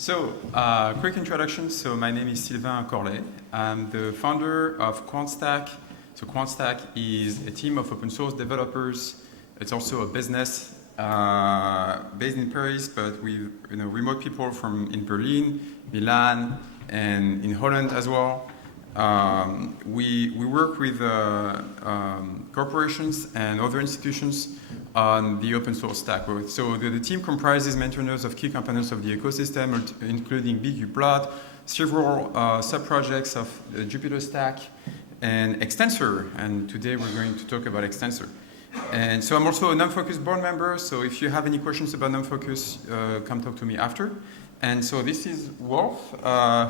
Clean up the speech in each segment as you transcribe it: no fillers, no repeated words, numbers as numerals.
So, quick introduction. So, my name is Sylvain and Corlay. I'm the founder of QuantStack. So, QuantStack is a team of open source developers. It's also a business based in Paris, but with remote people from in Berlin, Milan, and in Holland as well. We work with corporations and other institutions on the open source stack. So the team comprises maintainers of key components of the ecosystem, including BigUplot, several sub-projects of the Jupyter Stack, and xtensor. And today we're going to talk about xtensor. And so I'm also a NumFocus board member, so if you have any questions about NumFocus, come talk to me after. And so this is Wolf,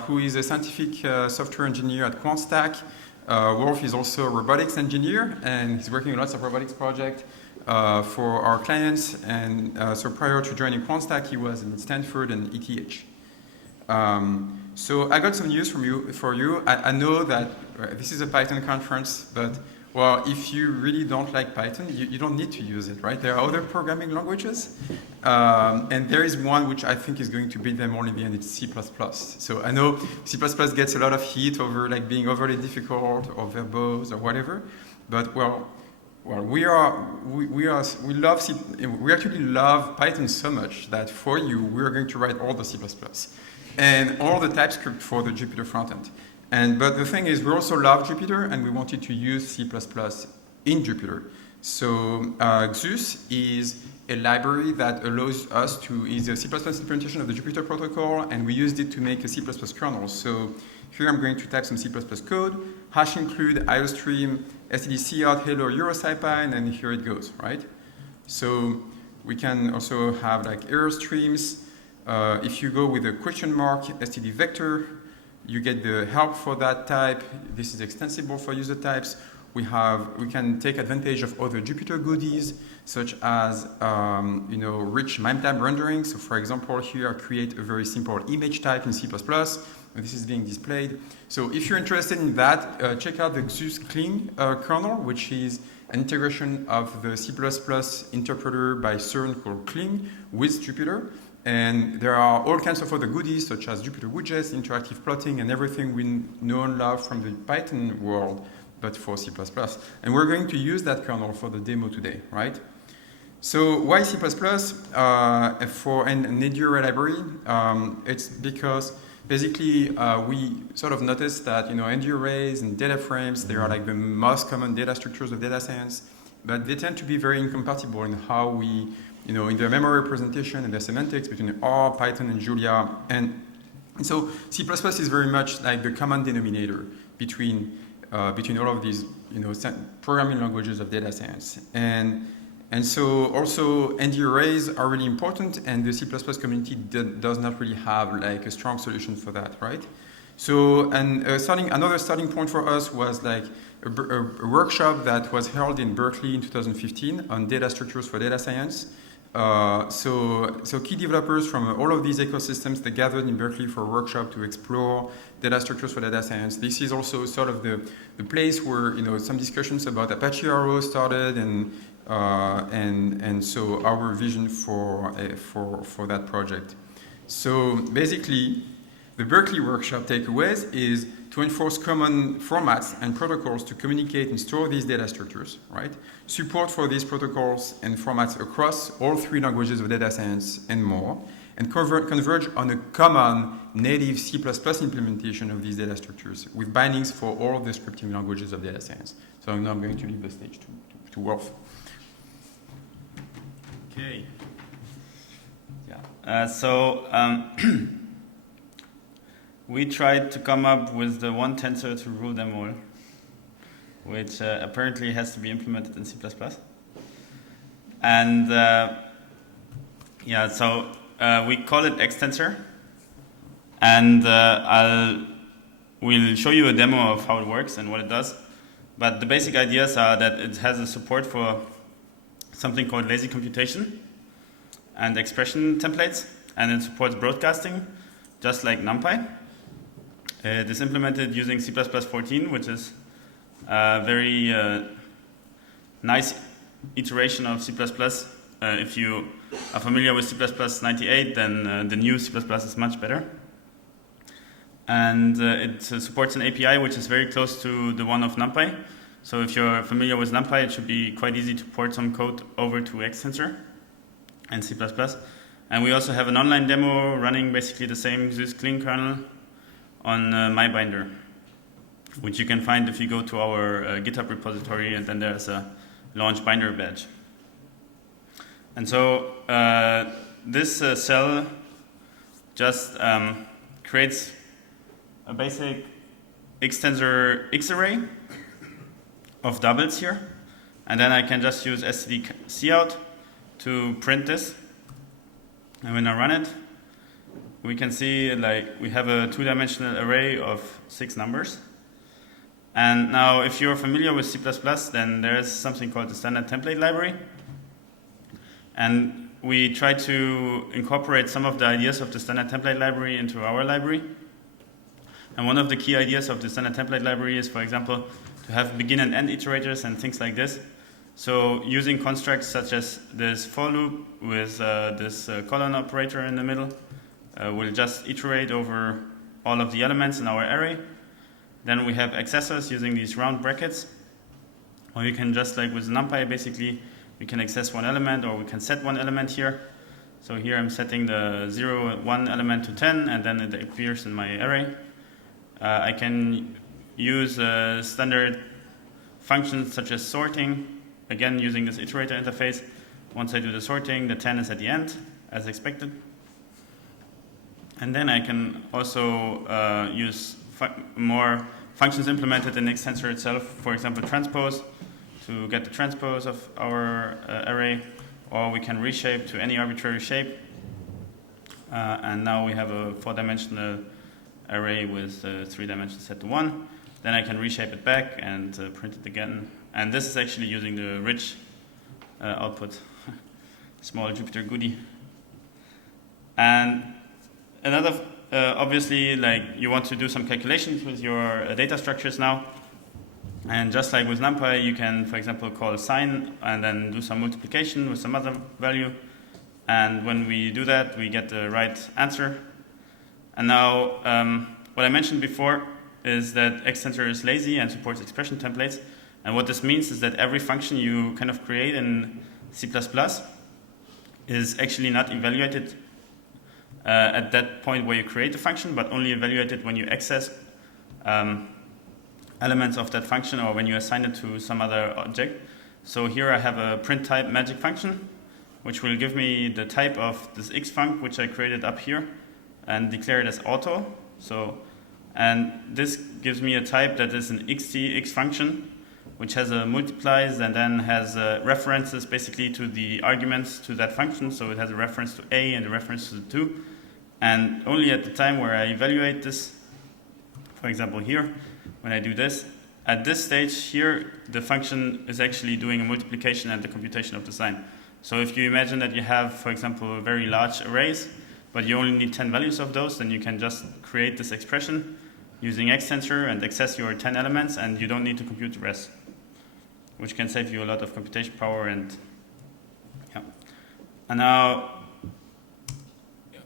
who is a scientific software engineer at QuantStack. Wolf is also a robotics engineer, and he's working on lots of robotics projects for our clients. And so prior to joining QuantStack, he was in Stanford and ETH. So I got some news for you. I know that this is a Python conference, but well, if you really don't like Python, you don't need to use it, right? There are other programming languages, and there is one which I think is going to beat them all in the end. It's C++. So I know C++ gets a lot of heat over like being overly difficult or verbose or whatever, but well, we actually love Python so much that for you we are going to write all the C++ and all the TypeScript for the Jupyter frontend. But the thing is, we also love Jupyter, and we wanted to use C++ in Jupyter. So Xus is a library that allows us to is a C++ implementation of the Jupyter protocol, and we used it to make a C++ kernel. So here I'm going to type some C++ code, hash include, iostream, stdcout, hello, EuroSciPy, and then here it goes, right? So we can also have like error streams. If you go with a question mark, std vector, you get the help for that type. This is extensible for user types. We can take advantage of other Jupyter goodies, such as rich MIME-type rendering. So for example, here I create a very simple image type in C++. And this is being displayed. So if you're interested in that, check out the Xus Cling kernel, which is an integration of the C++ interpreter by CERN called Cling with Jupyter. And there are all kinds of other goodies, such as Jupyter widgets, interactive plotting, and everything we know and love from the Python world, but for C++. And we're going to use that kernel for the demo today, right? So why C++ for an NDURA library? It's because basically we sort of noticed that NDURAs and dataframes, they are like the most common data structures of data science, but they tend to be very incompatible in how we in their memory representation and their semantics between R, Python, and Julia. And so C++ is very much like the common denominator between all of these programming languages of data science. And so also NDURAs are really important, and the C++ community does not really have like a strong solution for that, right? So another starting point for us was like a workshop that was held in Berkeley in 2015 on data structures for data science. So key developers from all of these ecosystems, they gathered in Berkeley for a workshop to explore data structures for data science. This is also sort of the place where some discussions about Apache Arrow started, and so our vision for that project. So basically, the Berkeley workshop takeaways is to enforce common formats and protocols to communicate and store these data structures, right? Support for these protocols and formats across all three languages of data science and more, and converge on a common native C++ implementation of these data structures with bindings for all the scripting languages of data science. So now I'm going to leave the stage to Wolf. Okay. Yeah. We tried to come up with the one tensor to rule them all, which apparently has to be implemented in C++. And we call it xtensor, and we'll show you a demo of how it works and what it does. But the basic ideas are that it has a support for something called lazy computation and expression templates, and it supports broadcasting, just like NumPy. It is implemented using C++ 14, which is a very nice iteration of C++ if you are familiar with C++ 98, then the new C++ is much better. And it supports an API which is very close to the one of NumPy. So if you're familiar with NumPy, it should be quite easy to port some code over to xtensor and C++. And we also have an online demo running basically the same Zeus Clean kernel on MyBinder, which you can find if you go to our GitHub repository, and then there's a launch binder badge. And so this cell just creates a basic xtensor xarray of doubles here, and then I can just use std_cout to print this. And when I run it, we can see like we have a two-dimensional array of 6 numbers. And now if you're familiar with C++, then there's something called the standard template library. And we try to incorporate some of the ideas of the standard template library into our library. And one of the key ideas of the standard template library is, for example, to have begin and end iterators and things like this. So using constructs such as this for loop with this colon operator in the middle, we'll just iterate over all of the elements in our array. Then we have accessors using these round brackets, or you can just like with NumPy basically, we can access one element or we can set one element here. So here I'm setting the 0, 1 element to 10, and then it appears in my array. I can use standard functions such as sorting, again using this iterator interface. Once I do the sorting, the 10 is at the end, as expected. And then I can also use more functions implemented in xtensor itself, for example transpose, to get the transpose of our array, or we can reshape to any arbitrary shape. And now we have a 4-dimensional array with 3 dimensions set to 1. Then I can reshape it back and print it again. And this is actually using the rich output, small Jupyter goodie. And another, obviously, like you want to do some calculations with your data structures now. And just like with NumPy, you can, for example, call sign and then do some multiplication with some other value. And when we do that, we get the right answer. And now, what I mentioned before is that xtensor is lazy and supports expression templates. And what this means is that every function you kind of create in C++ is actually not evaluated at that point where you create the function, but only evaluated when you access elements of that function or when you assign it to some other object. So here I have a print type magic function, which will give me the type of this xfunc, which I created up here, and declare it as auto. And this gives me a type that is an xt function, which has a multiplies and then has references basically to the arguments to that function. So it has a reference to a and a reference to the 2. And only at the time where I evaluate this, for example here, when I do this, at this stage here, the function is actually doing a multiplication and the computation of the sign. So if you imagine that you have, for example, very large arrays, but you only need 10 values of those, then you can just create this expression using xtensor and access your 10 elements, and you don't need to compute the rest, which can save you a lot of computation power. And yeah. And now,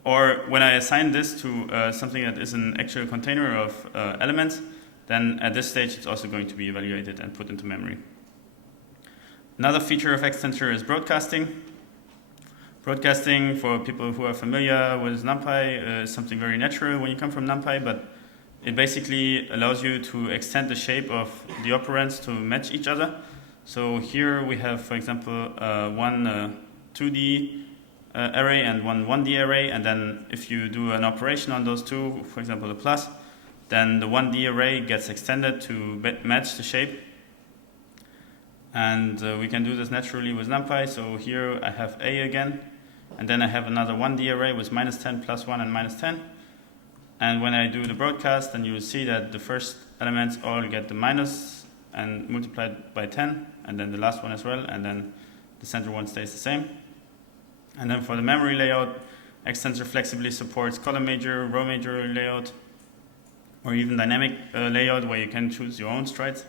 or when I assign this to something that is an actual container of elements, then at this stage it's also going to be evaluated and put into memory. Another feature of xtensor is broadcasting. Broadcasting, for people who are familiar with NumPy, is something very natural when you come from NumPy, but it basically allows you to extend the shape of the operands to match each other. So here we have, for example, one 2D array and one 1D array, and then if you do an operation on those two, for example a plus, then the 1D array gets extended to match the shape. And we can do this naturally with NumPy. So here I have A again, and then I have another 1D array with -10, +1, and -10. And when I do the broadcast, then you will see that the first elements all get the minus and multiplied by 10, and then the last one as well, and then the center one stays the same. And then for the memory layout, xtensor flexibly supports column major, row major layout, or even dynamic layout where you can choose your own strides.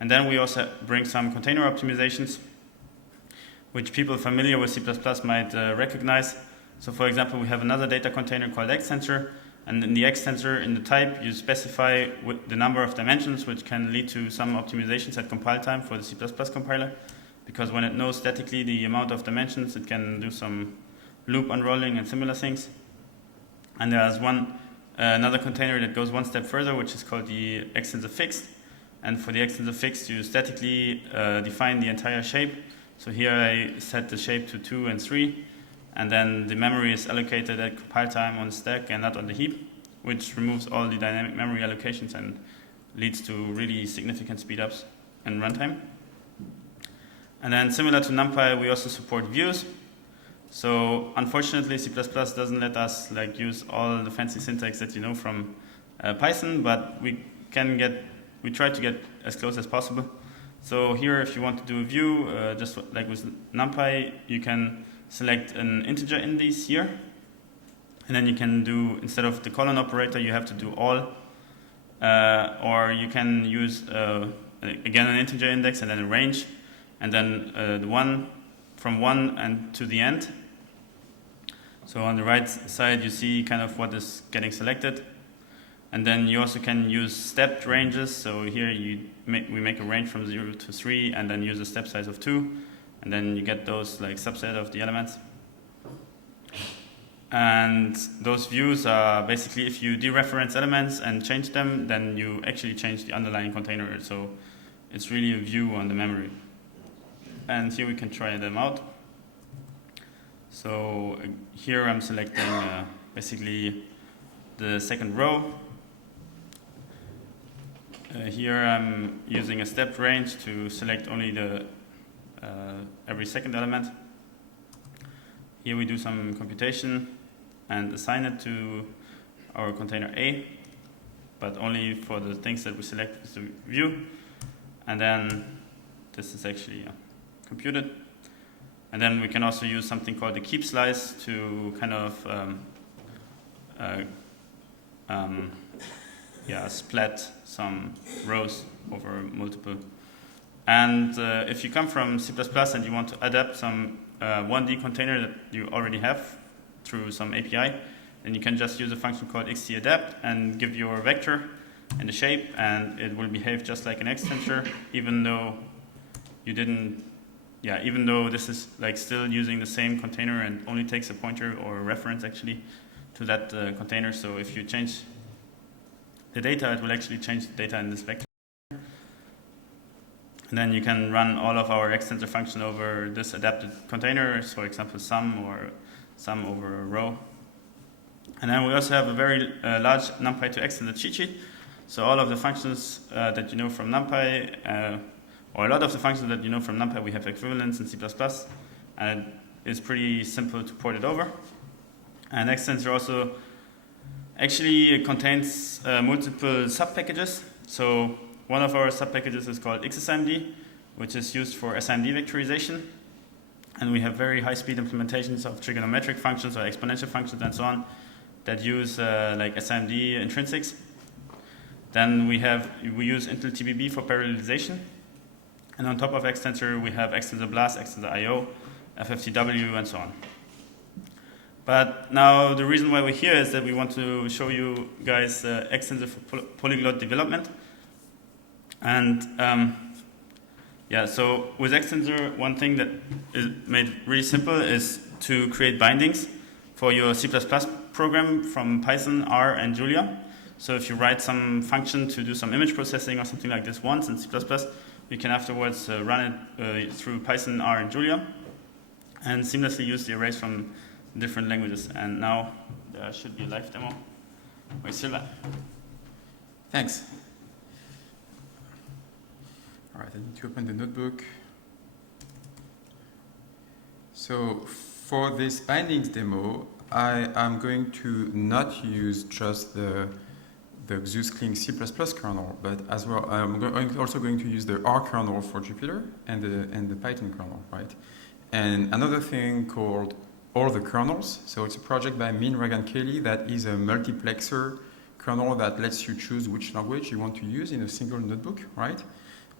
And then we also bring some container optimizations, which people familiar with C++ might recognize. So for example, we have another data container called xtensor, and in the xtensor, in the type, you specify the number of dimensions, which can lead to some optimizations at compile time for the C++ compiler, because when it knows statically the amount of dimensions, it can do some loop unrolling and similar things. And there's another container that goes one step further, which is called the xtensor fixed. And for the xtensor fixed, you statically define the entire shape. So here I set the shape to 2 and 3, and then the memory is allocated at compile time on the stack and not on the heap, which removes all the dynamic memory allocations and leads to really significant speedups in runtime. And then similar to NumPy, we also support views. So unfortunately, C++ doesn't let us use all the fancy syntax that you know from Python, but we try to get as close as possible. So here, if you want to do a view, just like with NumPy, you can select an integer index here, and then you can do, instead of the colon operator, you have to do all, or you can use again an integer index and then a range, and then the one from 1 and to the end. So on the right side, you see kind of what is getting selected. And then you also can use stepped ranges. So here we make a range from 0 to 3 and then use a step size of 2. And then you get those subset of the elements. And those views are basically, if you dereference elements and change them, then you actually change the underlying container. So it's really a view on the memory. And here we can try them out. So here I'm selecting basically the second row. Here I'm using a stepped range to select only the every second element. Here we do some computation and assign it to our container A, but only for the things that we select with the view. And then this is actually computed. And then we can also use something called the keep slice to kind of split some rows over multiple. And if you come from C++ and you want to adapt some 1D container that you already have through some API, then you can just use a function called xtadapt and give your vector and the shape, and it will behave just like an xtensor, even though even though this is still using the same container and only takes a pointer or a reference actually to that container. So if you change the data, it will actually change the data in this vector. And then you can run all of our xtensor function over this adapted container, so for example sum or sum over a row. And then we also have a very large NumPy to xtensor cheat sheet. So all of the functions that you know from NumPy, or a lot of the functions that you know from NumPy, we have equivalents in C++, and it's pretty simple to port it over. And xtensor also actually contains multiple sub-packages. So one of our sub-packages is called xSIMD, which is used for SIMD vectorization. And we have very high-speed implementations of trigonometric functions or exponential functions and so on that use SIMD intrinsics. Then we use Intel TBB for parallelization. And on top of xtensor, we have xtensor BLAST, xtensor IO, FFTW, and so on. But now the reason why we're here is that we want to show you guys xtensor for Polyglot Development. And so with xtensor, one thing that is made really simple is to create bindings for your C++ program from Python, R, and Julia. So if you write some function to do some image processing or something like this once in C++, you can afterwards run it through Python, R, and Julia, and seamlessly use the arrays from different languages. And now there should be a live demo by Sylvain. Thanks. All right, I need to open the notebook. So for this bindings demo, I am going to not use just the Xuskling C++ kernel, but as well, I'm also going to use the R kernel for Jupyter and the Python kernel, right? And another thing called All the Kernels. So it's a project by Min, Regan, Kelly that is a multiplexer kernel that lets you choose which language you want to use in a single notebook, right?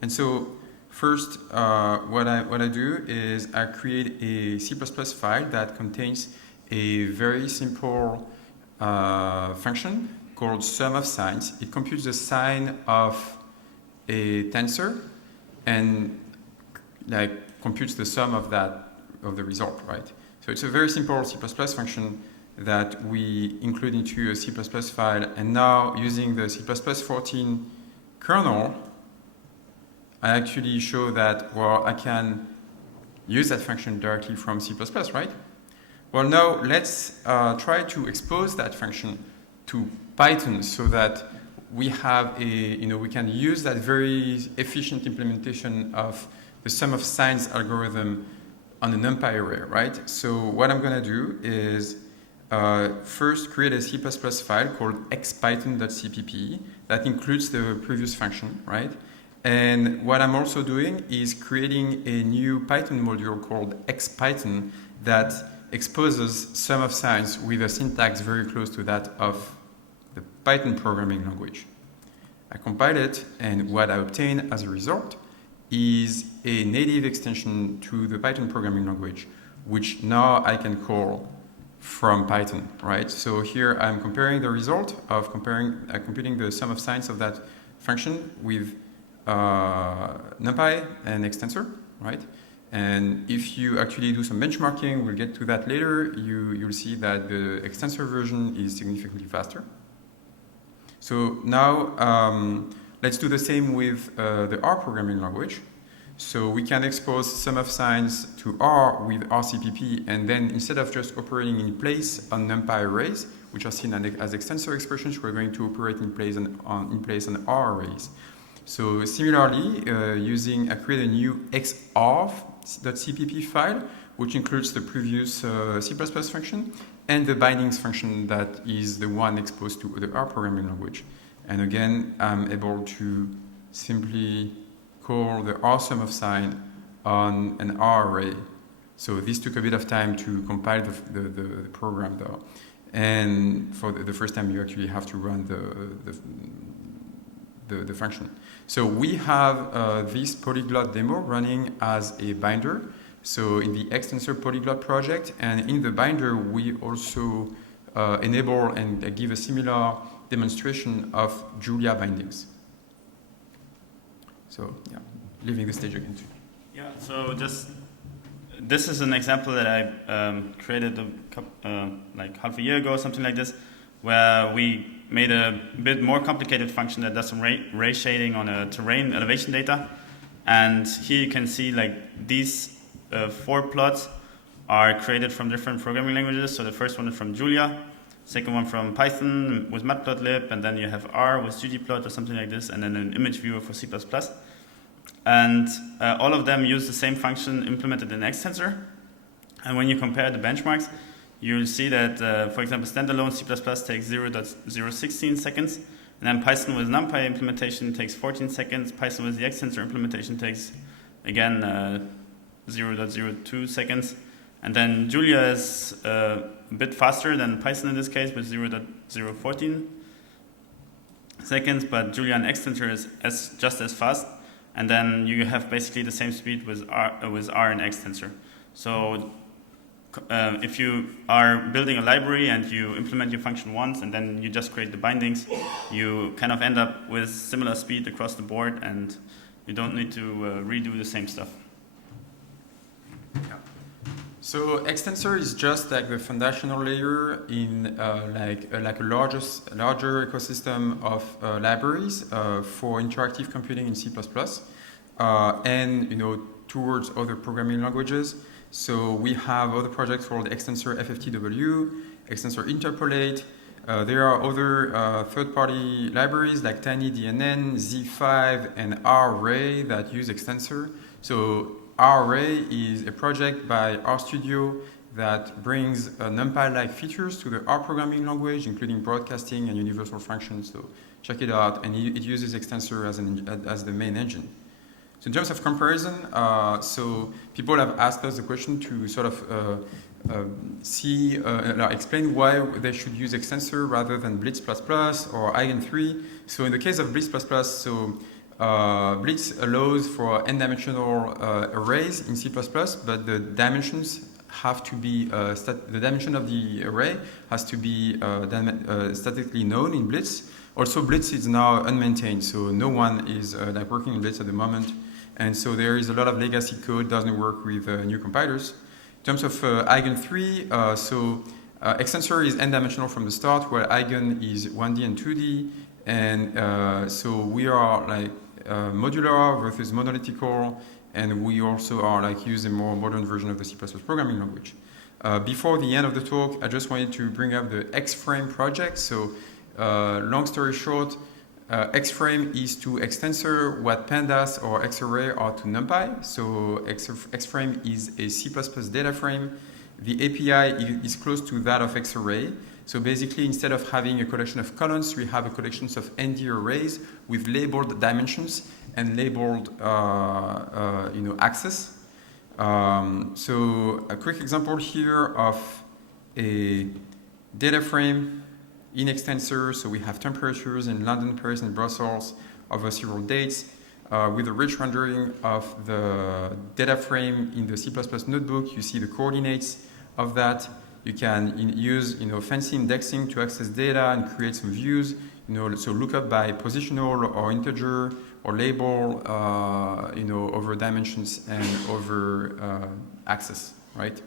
And so First, what I do is I create a C++ file that contains a very simple function called sum of signs. It computes the sign of a tensor and computes the sum of the result, right? So it's a very simple C++ function that we include into a C++ file, and now using the C++ 14 kernel, I actually show that, well, I can use that function directly from C++, right? Well, now let's try to expose that function to Python so that we have we can use that very efficient implementation of the sum of signs algorithm on a numpy array, right? So what I'm going to do is first create a C++ file called xpython.cpp that includes the previous function, right? And what I'm also doing is creating a new Python module called xpython that exposes sum of signs with a syntax very close to that of the Python programming language. I compile it, and what I obtain as a result is a native extension to the Python programming language, which now I can call from Python, right? So here I'm comparing the result of computing the sum of signs of that function with numpy and xtensor, right? And if you actually do some benchmarking, we'll get to that later, you'll see that the xtensor version is significantly faster. So now let's do the same with the R programming language. So we can expose sum of signs to R with RCPP, and then instead of just operating in place on numpy arrays, which are seen as extensor expressions, we're going to operate in place on R arrays. So similarly, I create a new xarray.cpp file, which includes the previous C++ function and the bindings function that is the one exposed to the R programming language. And again, I'm able to simply call the R sum of sign on an R array. So this took a bit of time to compile the program though. And for the first time, you actually have to run the function. So we have this polyglot demo running as a binder. So in the xtensor polyglot project, and in the binder, we also enable and give a similar demonstration of Julia bindings. So yeah, leaving the stage again too. Yeah, so this is an example that I created like half a year ago, something like this, where we made a bit more complicated function that does some ray shading on a terrain elevation data. And here you can see like these 4 plots are created from different programming languages. So the first one is from Julia, second one from Python with matplotlib, and then you have R with ggplot or something like this, and then an image viewer for C++. And all of them use the same function implemented in xtensor. And when you compare the benchmarks, you'll see that, for example, standalone C++ takes 0.016 seconds, and then Python with NumPy implementation takes 14 seconds. Python with the xtensor implementation takes, again, 0.02 seconds. And then Julia is a bit faster than Python in this case with 0.014 seconds, but Julia and xtensor is just as fast. And then you have basically the same speed with R and xtensor. So if you are building a library and you implement your function once and then you just create the bindings, you kind of end up with similar speed across the board, and you don't need to redo the same stuff. Yeah. So xtensor is just like the foundational layer in like a larger ecosystem of libraries for interactive computing in C++, and towards other programming languages. So we have other projects called xtensor FFTW, xtensor interpolate. There are other third-party libraries like TinyDNN, Z5, and RArray that use xtensor. So RArray is a project by RStudio that brings NumPy-like features to the R programming language, including broadcasting and universal functions. So check it out, and it uses xtensor as the main engine. So in terms of comparison, so people have asked us the question to sort of explain why they should use xtensor rather than Blitz++ or Eigen3. So in the case of Blitz++, so Blitz allows for n-dimensional arrays in C++, but the dimensions have to be the dimension of the array has to be statically known in Blitz. Also, Blitz is now unmaintained, so no one is like working in Blitz at the moment, and so there is a lot of legacy code doesn't work with new compilers. In terms of eigen3, xtensor is n-dimensional from the start, where eigen is 1D and 2D, and so we are like modular versus monolithical, and we also are like use a more modern version of the C++ programming language. Before the end of the talk, I just wanted to bring up the xframe project. So long story short, xframe is to xtensor what pandas or xarray are to numpy. So xframe is a C++ data frame. The API is close to that of xarray. So basically, instead of having a collection of columns, we have a collection of ND arrays with labeled dimensions and labeled axes. So a quick example here of a data frame in xtensor. So we have temperatures in London, Paris, and Brussels over several dates with a rich rendering of the data frame in the C++ notebook. You see the coordinates of that. You can use fancy indexing to access data and create some views. So look up by positional or integer or label, over dimensions and over axes, right?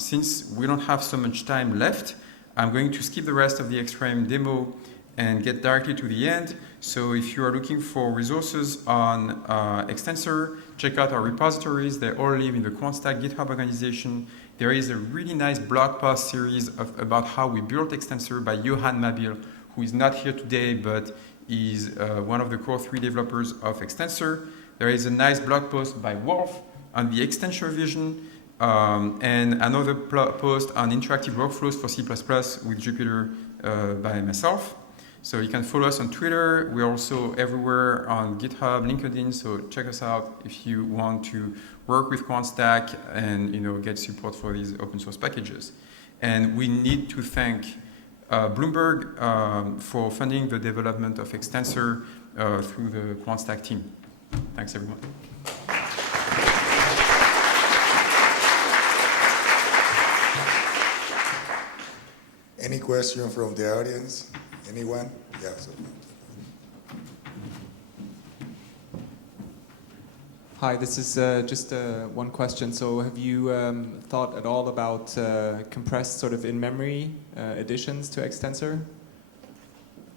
Since we don't have so much time left, I'm going to skip the rest of the xframe demo and get directly to the end. So if you are looking for resources on xtensor, check out our repositories. They all live in the QuantStack GitHub organization. There is a really nice blog post series about how we built xtensor by Johan Mabil, who is not here today, but is one of the core 3 developers of xtensor. There is a nice blog post by Wolf on the extension vision, and another post on interactive workflows for C++ with Jupyter by myself. So you can follow us on Twitter. We're also everywhere on GitHub, LinkedIn. So check us out if you want to work with QuantStack and get support for these open source packages. And we need to thank Bloomberg for funding the development of xtensor through the QuantStack team. Thanks, everyone. Any question from the audience? Anyone? Yeah. Hi, this is just one question. So have you thought at all about compressed sort of in-memory additions to xtensor?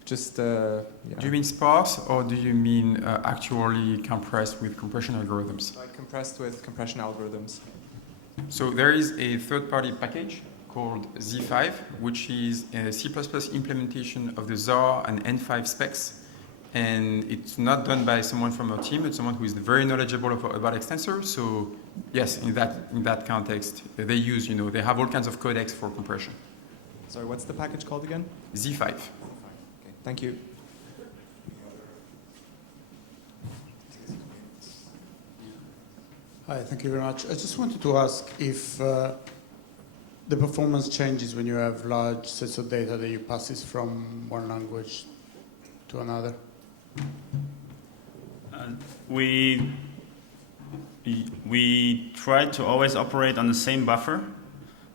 Just, yeah. Do you mean sparse or do you mean actually compressed with compression algorithms? Like compressed with compression algorithms. So there is a third-party package called Z5, which is a C++ implementation of the ZAR and N5 specs. And it's not done by someone from our team. It's someone who is very knowledgeable about xtensor. So yes, in that context, they use, they have all kinds of codecs for compression. Sorry, what's the package called again? Z5. Okay, thank you. Hi, thank you very much. I just wanted to ask if the performance changes when you have large sets of data that you pass from one language to another. We try to always operate on the same buffer.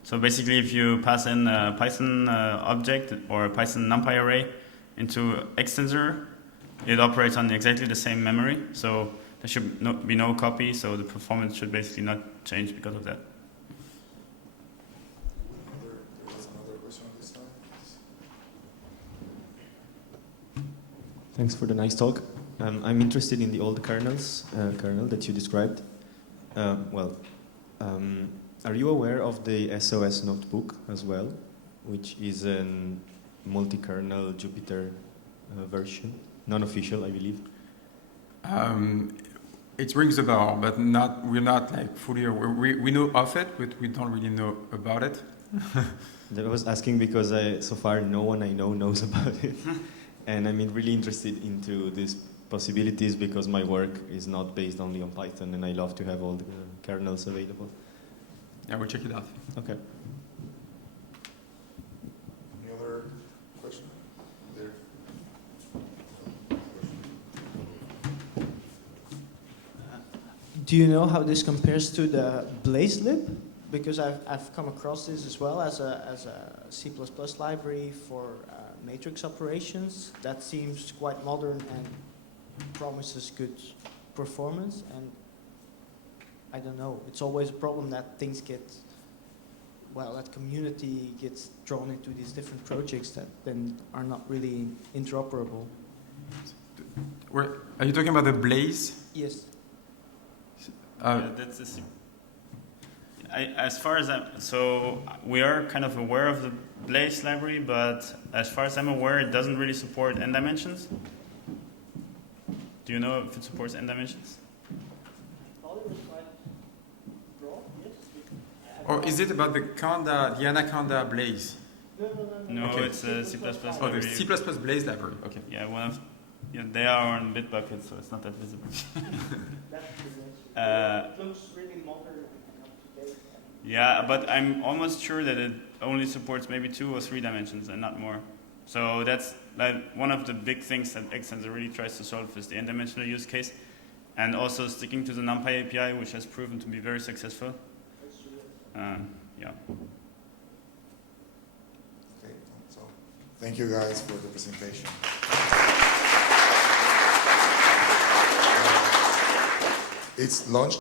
So basically, if you pass in a Python object or a Python numpy array into xtensor, it operates on exactly the same memory. So there should be no copy. So the performance should basically not change because of that. Thanks for the nice talk. I'm interested in the old kernel that you described. Are you aware of the SOS notebook as well, which is a multi-kernel Jupyter version, non-official, I believe? It rings a bell, but we're not like fully aware. We know of it, but we don't really know about it. I was asking because so far no one I know knows about it. And I'm really interested into these possibilities because my work is not based only on Python, and I love to have all the kernels available. Yeah, we'll check it out. Okay. Any other question? There. Do you know how this compares to the Blaze lib? Because I've come across this as well as a C++ library for matrix operations. That seems quite modern and promises good performance. And I don't know, it's always a problem that things get, well, that community gets drawn into these different projects that then are not really interoperable. Are you talking about the Blaze? Yes. Yeah, that's the same. As far as so we are kind of aware of the Blaze library, but as far as I'm aware, it doesn't really support n dimensions. Do you know if it supports n dimensions? Or is it about the Anaconda Blaze? No, Okay. it's a C++ Oh, the library. C++ Blaze library. Okay. Yeah, they are on Bitbucket, so it's not that visible. It looks really modern and up to date. Yeah, but I'm almost sure that it only supports maybe 2 or 3 dimensions and not more. So that's like one of the big things that xtensor really tries to solve is the n-dimensional use case, and also sticking to the NumPy API, which has proven to be very successful. Yeah. Okay, so thank you guys for the presentation. It's lunch.